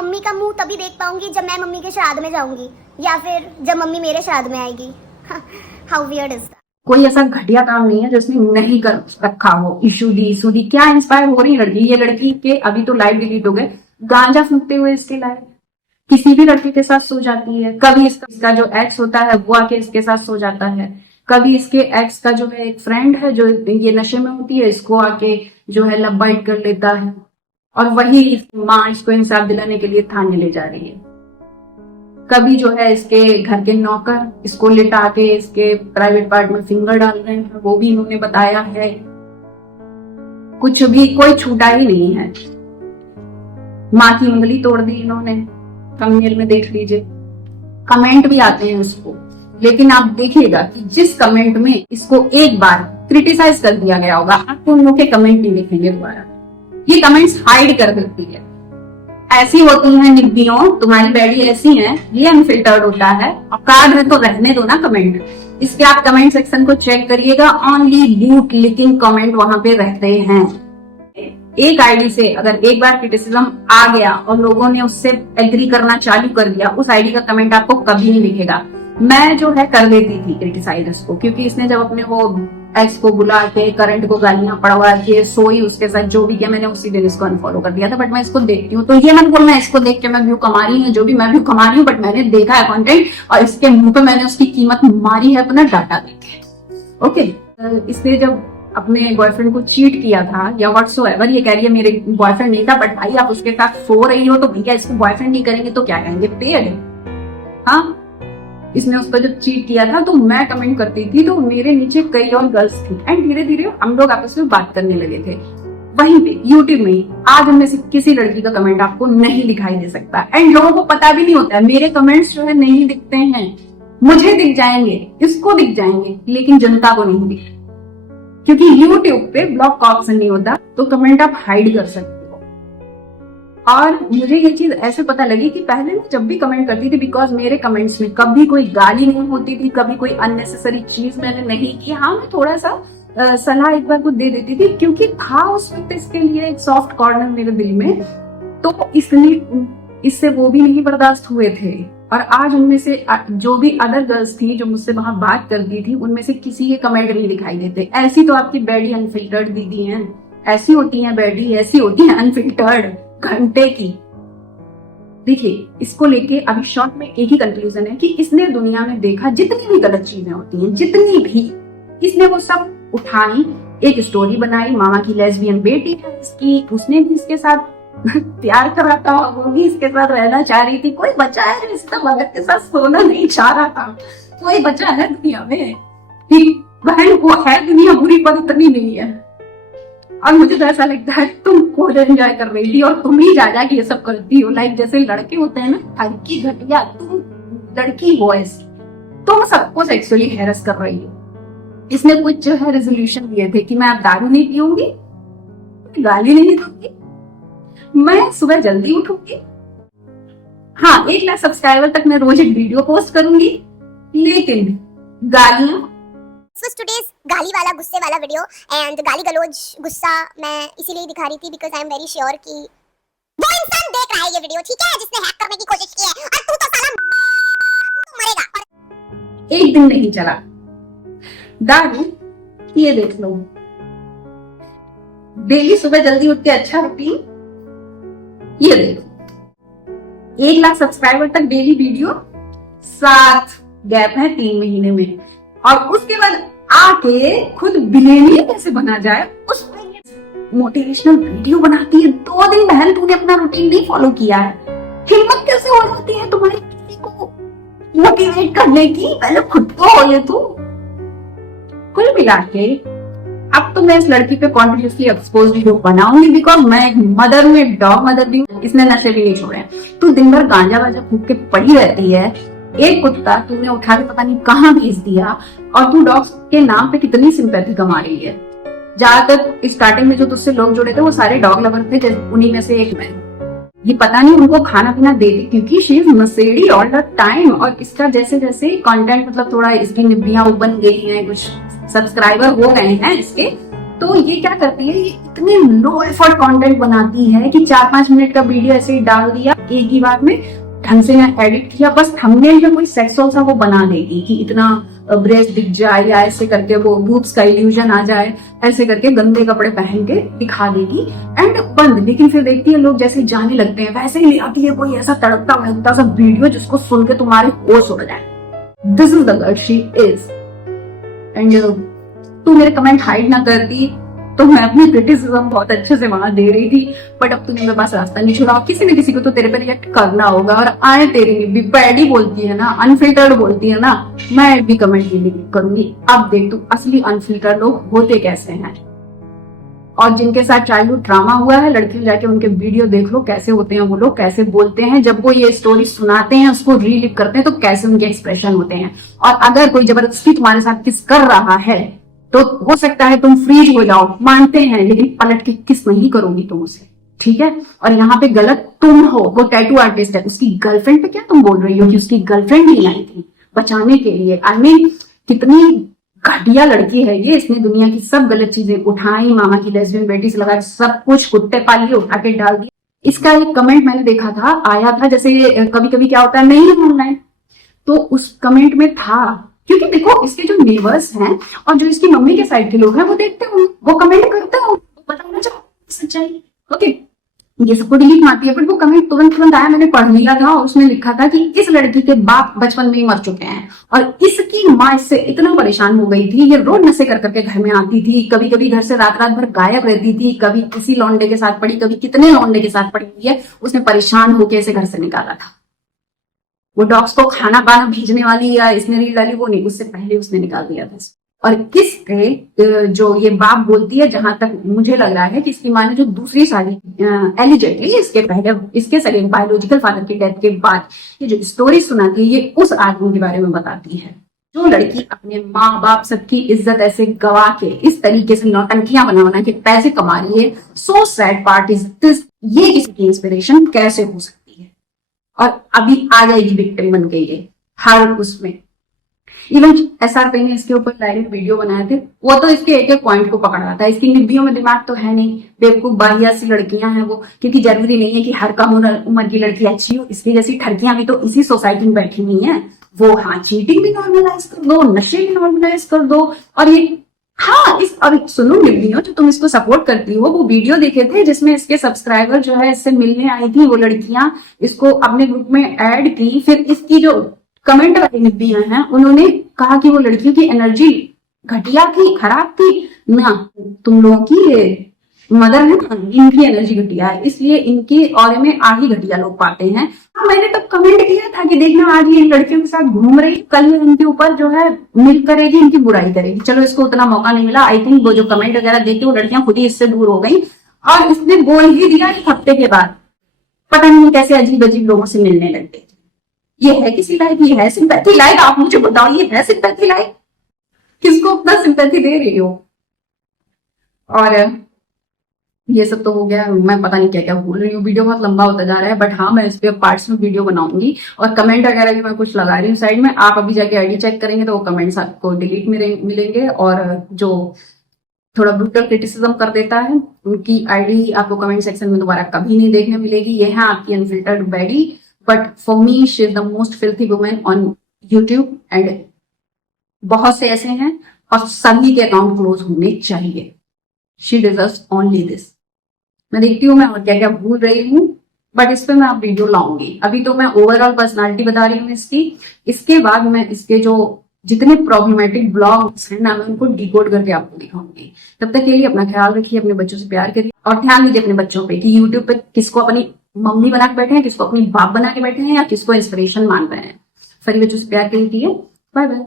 Mummy का मुंह तभी देख पाऊंगी जब मैं मम्मी के श्राद्ध में जाऊंगी या फिर जब मम्मी मेरे श्राद्ध में आएगी। How weird is that. कोई ऐसा घटिया काम नहीं है जिसने नहीं कर रखा हो। इशू दी क्या इंस्पायर हो रही लड़की, ये लड़की के अभी तो लाइव डिलीट हो गए, गांजा फूकते हुए इसके लाइव किसी भी लड़की के साथ सो जाती है। कभी इसका जो एक्स होता है वो आके इसके साथ सो जाता है, कभी इसके एक्स का जो है एक फ्रेंड है जो ये नशे में होती है, इसको आके जो है लब बाइट कर लेता है, और वही माँ इसको इंसाफ दिलाने के लिए थाने ले जा रही है। कभी जो है इसके घर के नौकर इसको लिटा के इसके प्राइवेट पार्ट में फिंगर डाल रहे हैं, वो भी इन्होंने बताया है। कुछ भी कोई छूटा ही नहीं है। माँ की उंगली तोड़ दी इन्होंने, थंबनेल में देख लीजिए। कमेंट भी आते हैं उसको, लेकिन आप देखिएगा कि जिस कमेंट में इसको एक बार क्रिटिसाइज कर दिया गया होगा, आपको उन लोग के कमेंट नहीं दिखेंगे दोबारा। ये कमेंट्स हाइड कर देती है। ऐसी होती है निब्बियों, तुम्हारी बैडी ऐसी है, ये अनफिल्टर्ड होता है। औकात है तो रहने दो ना कमेंट। इसके आप कमेंट सेक्शन को चेक करिएगा, ओनली बूट लिकिंग कमेंट वहां पे रहते हैं। एक आईडी से अगर एक बार क्रिटिसिज्म आ गया और लोगों ने उससे एग्री करना चालू कर दिया, उस आईडी का कमेंट आपको कभी नहीं दिखेगा। मैं जो है कर देती थी क्रिटिसाइज उसको, क्योंकि इसने जब अपने वो एक्स को बुला के करंट को गालियां पड़वा के सोई उसके साथ जो भी किया, मैंने उसी दिन इसको अनफॉलो कर दिया था। बट मैं इसको देखती हूँ तो ये मत बोलना इसको देख के मैं व्यू कमा रही हूँ, जो भी मैं व्यू कमा रही हूँ, बट मैंने देखा है कंटेंट और इसके मुंह पे मैंने उसकी कीमत मारी है अपना डाटा देके। ओके, इसने जब अपने बॉयफ्रेंड को चीट किया था या व्हाट्सोएवर, ये कह रही है मेरे बॉयफ्रेंड नहीं था, बट भाई आप उसके साथ सो रही हो तो भैया इसको बॉयफ्रेंड नहीं करेंगे तो क्या कहेंगे, पेड़। हाँ, इसने उस पर जब चीट किया था तो मैं कमेंट करती थी तो मेरे नीचे कई और गर्ल्स थी, एंड धीरे धीरे हम लोग आपस में बात करने लगे थे वहीं पे यूट्यूब में। आज उनमें से किसी लड़की का कमेंट आपको नहीं दिखाई दे सकता, एंड लोगों को पता भी नहीं होता है। मेरे कमेंट्स जो है नहीं दिखते हैं, मुझे दिख जाएंगे, इसको दिख जाएंगे, लेकिन जनता को नहीं दिखते, क्योंकि यूट्यूब पे ब्लॉक का ऑप्शन नहीं होता, तो कमेंट आप हाइड कर सकते हो। और मुझे ये चीज ऐसे पता लगी कि पहले मैं जब भी कमेंट करती थी, बिकॉज मेरे कमेंट्स में कभी कोई गाली नहीं होती थी, कभी कोई अननेसेसरी चीज मैंने नहीं की। हाँ, मैं थोड़ा सा सलाह एक बार को दे देती थी, क्योंकि था उस वक्त इसके लिए एक सॉफ्ट कॉर्नर मेरे दिल में, तो इसलिए इससे वो भी नहीं बर्दाश्त हुए थे। और आज उनमें से जो भी अदर गर्ल्स थी जो मुझसे वहां बात करती थी, उनमें से किसी के कमेंट नहीं दिखाई देते। ऐसी तो आपकी बैडी अनफिल्टर्ड दीदी हैं, ऐसी होती हैं बैडी, ऐसी होती है अनफिल्टर्ड घंटे की। देखिए, इसको लेके अभी शॉर्ट में एक ही कंक्लूजन है कि इसने दुनिया में देखा जितनी भी गलत चीजें होती हैं, जितनी भी, इसने वो सब उठाई, एक स्टोरी बनाई। मामा की लेस्बियन बेटी है इसकी, उसने भी इसके साथ प्यार करा था, वो भी इसके साथ रहना चाह रही थी। कोई बच्चा है जो इसका भगत के साथ सोना नहीं चाह रहा था? कोई बच्चा है दुनिया में? बहन वो है दुनिया बुरी, पर इतनी नहीं है। और मुझे तो ऐसा लगता है तुम खुद एंजॉय कर रही थी और तुम ही जा के ये सब करती हो। लाइक जैसे लड़के होते हैं ना, हल्की घटिया, तुम लड़की हो ऐसी, तुम सबको सेक्सुअली हैरेस कर रही हो। इसने कुछ जो है रेजोल्यूशन दिए थे कि मैं अब दारू नहीं पीऊंगी, गाली नहीं दूंगी, मैं सुबह जल्दी उठूंगी, हाँ 1 लाख सब्सक्राइबर तक मैं रोज एक वीडियो पोस्ट करूंगी, लेकिन गालियां। So today's गाली वाला, गुस्से वाला वीडियो एंड गाली गलौज गुस्सा मैं इसीलिए दिखा रही थी because I am very sure कि वो इंसान देख रहा है ये वीडियो, ठीक है, जिसने हैक करने की कोशिश की है, और तू तो साला तू मरेगा। एक दिन नहीं चला दारू, ये देख लो, डेली सुबह जल्दी उठ के अच्छा रूटीन, ये देखो 1 लाख सब्सक्राइबर तक डेली वीडियो, 7 गैप है 3 महीने में, और उसके बाद आके खुद बिलियनियर कैसे बना जाए उस मोटिवेशनल वीडियो बनाती है। 2 दिन बहन तूने अपना रूटीन नहीं फॉलो किया है, हिम्मत कैसे हो जाती है तुम्हारी किसी को मोटिवेट करने की? पहले खुद को हो ले तू। कुल मिला के अब तो मैं इस लड़की पे कॉन्टिन्यूसली एक्सपोज वीडियो बनाऊंगी, बिकॉज मैं एक मदर में डॉग मदर भी हूँ। इसने नशे भी नहीं छोड़े। तू दिन भर गांजा वाजा फूक के पड़ी रहती है, एक कुत्ता तूने उठा के पता नहीं कहाँ भेज दिया, और तू डॉग्स के नाम पे कितनी सिंपैथी कमा रही है। ज्यादातर स्टार्टिंग में जो तुझसे लोग जुड़े थे वो सारे डॉग लवर थे, उन्हीं में से एक मैं। ये पता नहीं उनको खाना पीना देती, क्योंकि शी इज नशेड़ी ऑल द टाइम। और इसका जैसे जैसे कंटेंट मतलब थोड़ा इसकी निब्बियां बन गई हैं, कुछ सब्सक्राइबर हो गए हैं इसके, तो ये क्या करती है, ये इतने लो एफर्ट कंटेंट बनाती है कि 4-5 मिनट का वीडियो ऐसे ही डाल दिया, एक ही बार में ढंग से ना एडिट किया, बस थंबनेल में कोई सेक्सुअल सा वो बना देगी कि इतना ब्रेस्ट दिख जाए, या ऐसे करके वो बूब्स का इल्यूजन आ जाए, ऐसे करके गंदे कपड़े पहन के दिखा देगी एंड बंद। लेकिन फिर देखती है लोग जैसे जाने लगते हैं वैसे ही ले आती है कोई ऐसा तड़कता भड़कता सा वीडियो जिसको सुन के तुम्हारे होश उड़ जाए। This is the girl she is. And तू मेरे कमेंट हाइड ना करती तो मैं अपनी क्रिटिसिज्म बहुत अच्छे से वहां दे रही थी, बट अब तूने मेरे पास रास्ता नहीं छोड़ा। किसी न किसी को तो तेरे पे रिएक्ट करना होगा, और आए तेरी भी पैडी बोलती है ना, अनफिल्टर्ड बोलती है ना, मैं भी कमेंट नहीं करूंगी। अब देख तू असली अनफिल्टर्ड लोग होते कैसे हैं, और जिनके साथ चाइल्डहुड ट्रामा हुआ है, लड़कियों जाके उनके वीडियो देख लो कैसे होते हैं वो लोग, कैसे बोलते हैं। जब वो ये स्टोरी सुनाते हैं, उसको रीलिव करते हैं, तो कैसे उनके एक्सप्रेशन होते हैं। और अगर कोई जबरदस्ती तुम्हारे साथ किस कर रहा है तो हो सकता है तुम फ्रीज हो जाओ, मानते हैं, लेकिन पलट के किस नहीं करोगी तुम उसे, ठीक है। और यहाँ पे गलत तुम हो, वो टैटू आर्टिस्ट है, उसकी गर्लफ्रेंड पे क्या तुम बोल रही हो कि उसकी गर्लफ्रेंड नहीं आई थी बचाने के लिए। आई मीन कितनी घटिया लड़की है ये, इसने दुनिया की सब गलत चीजें उठाई, मामा की लेस्बियन बेटी से लगा सब कुछ, कुत्ते पालिए उठा के डाल दिया। इसका एक कमेंट मैंने देखा था, आया था, जैसे कभी कभी क्या होता है नहीं है ऑनलाइन, तो उस कमेंट में था, क्योंकि देखो इसके जो नेबर्स हैं और जो इसकी मम्मी के साइड के लोग हैं वो देखते हो, वो कमेंट करते हो, बताना चाहो सच्चाई, ओके। ये सबको डिलीट मारती है, बट वो कमेंट तुरंत आया, मैंने पढ़ लिया था, और उसमें लिखा था कि इस लड़की के बाप बचपन में ही मर चुके हैं, और इसकी माँ इससे इतना परेशान हो गई थी, ये रोज नशे कर करके घर में आती थी, कभी कभी घर से रात भर गायब रहती थी, कभी किसी लौंडे के साथ पड़ी, कभी कितने लौंडे के साथ पड़ी हुई है, उसने परेशान होकर इसे घर से निकाला था। वो डॉग्स को खाना पाना भेजने वाली या इसने रील डाली वो नहीं, उससे पहले उसने निकाल दिया था। और किसके जो ये बाप बोलती है, जहां तक मुझे लग रहा है कि इसकी माँ ने जो दूसरी शादी एलिजेंटली इसके पहले इसके सगे बायोलॉजिकल फादर की डेथ के बाद ये जो स्टोरी सुनाती है, ये उस आदमी के बारे में बताती है जो लड़की अपने माँ बाप सबकी इज्जत ऐसे गवा के इस तरीके से नौटंकियां बना के पैसे कमा रही है। So sad part is this, ये किसी की इंस्पिरेशन कैसे हो सकती है, और अभी आ जाएगी विक्टिम बन गई है हर उसमें। इवन SRP ने इसके ऊपर लाइव वीडियो बनाए थे, वो तो इसके एक एक पॉइंट को पकड़ रहा था। इसकी निब्बियों में दिमाग तो है नहीं, बेवकूफ बाहिया सी लड़कियां हैं वो, क्योंकि जरूरी नहीं है कि हर कम उम्र की लड़की अच्छी हो, इसकी जैसी ठड़कियां भी तो इसी सोसाइटी में बैठी हुई है। वो हाँ चीटिंग भी नॉर्मलाइज कर दो, नशे भी नॉर्मलाइज कर दो, और ये हाँ इस अब सुनो निब्बियों जो तुम इसको सपोर्ट करती हो, वो वीडियो देखे थे जिसमें इसके सब्सक्राइबर जो है इससे मिलने आई थी, वो लड़कियां इसको अपने ग्रुप में ऐड की, फिर इसकी जो कमेंट वाली निब्बियां हैं उन्होंने कहा कि वो लड़कियों की एनर्जी घटिया थी, खराब थी ना, तुम लोगों की मदर है ना, इनकी एनर्जी घटिया है, इसलिए इनकी ऑरे में आगे घटिया लोग पाते हैं। मैंने तब कमेंट किया था कि देखना आज ये इन लड़कियों के साथ घूम रही, कल इनके ऊपर जो है मिल करेगी, इनकी बुराई करेगी। चलो इसको उतना मौका नहीं मिला, आई थिंक वो जो कमेंट वगैरह देखे वो लड़कियां खुद ही इससे दूर हो गई, और इसने बोल ही दिया एक हफ्ते के बाद, पता नहीं कैसे अजीब अजीब लोगों से मिलने लग गए। ये है किसी लाइक, ये है सिंपैथी लाइक? आप मुझे बताओ ये है सिंपैथी लाइक? किसको अपना सिंपैथी दे रही हो? और ये सब तो हो गया, मैं पता नहीं क्या क्या बोल रही हूँ, वीडियो बहुत लंबा होता जा रहा है, बट हाँ मैं इस पे पार्ट्स में वीडियो बनाऊंगी, और कमेंट वगैरह भी मैं कुछ लगा रही हूँ साइड में। आप अभी जाके आईडी चेक करेंगे तो वो कमेंट्स आपको डिलीट मिलेंगे, और जो थोड़ा ब्रूटल क्रिटिसिज्म कर देता है उनकी आईडी आपको कमेंट सेक्शन में दोबारा कभी नहीं देखने मिलेगी। ये है आपकी unfiltered baddie, but for me she is the most filthy woman on YouTube, and बहुत से ऐसे हैं और सभी के अकाउंट क्लोज होने चाहिए। She deserves only this. मैं देखती हूँ मैं और क्या क्या भूल रही हूँ, बट इस पे मैं अब वीडियो लाऊंगी। अभी तो मैं ओवरऑल पर्सनालिटी बता रही हूँ इसकी, इसके बाद मैं इसके जो जितने प्रॉब्लमेटिक ब्लॉग्स हैं ना मैं उनको डिकोड करके आपको दिखाऊंगी। तब तक के लिए अपना ख्याल रखिए, अपने बच्चों से प्यार करिए, और ध्यान दीजिए अपने बच्चों पे कि यूट्यूब पे किसको अपनी मम्मी बना के बैठे हैं, किसको अपनी बाप बना के बैठे हैं, या किसको इंस्पिरेशन मान रहे हैं। सभी बच्चों से प्यार कीजिए। Bye bye.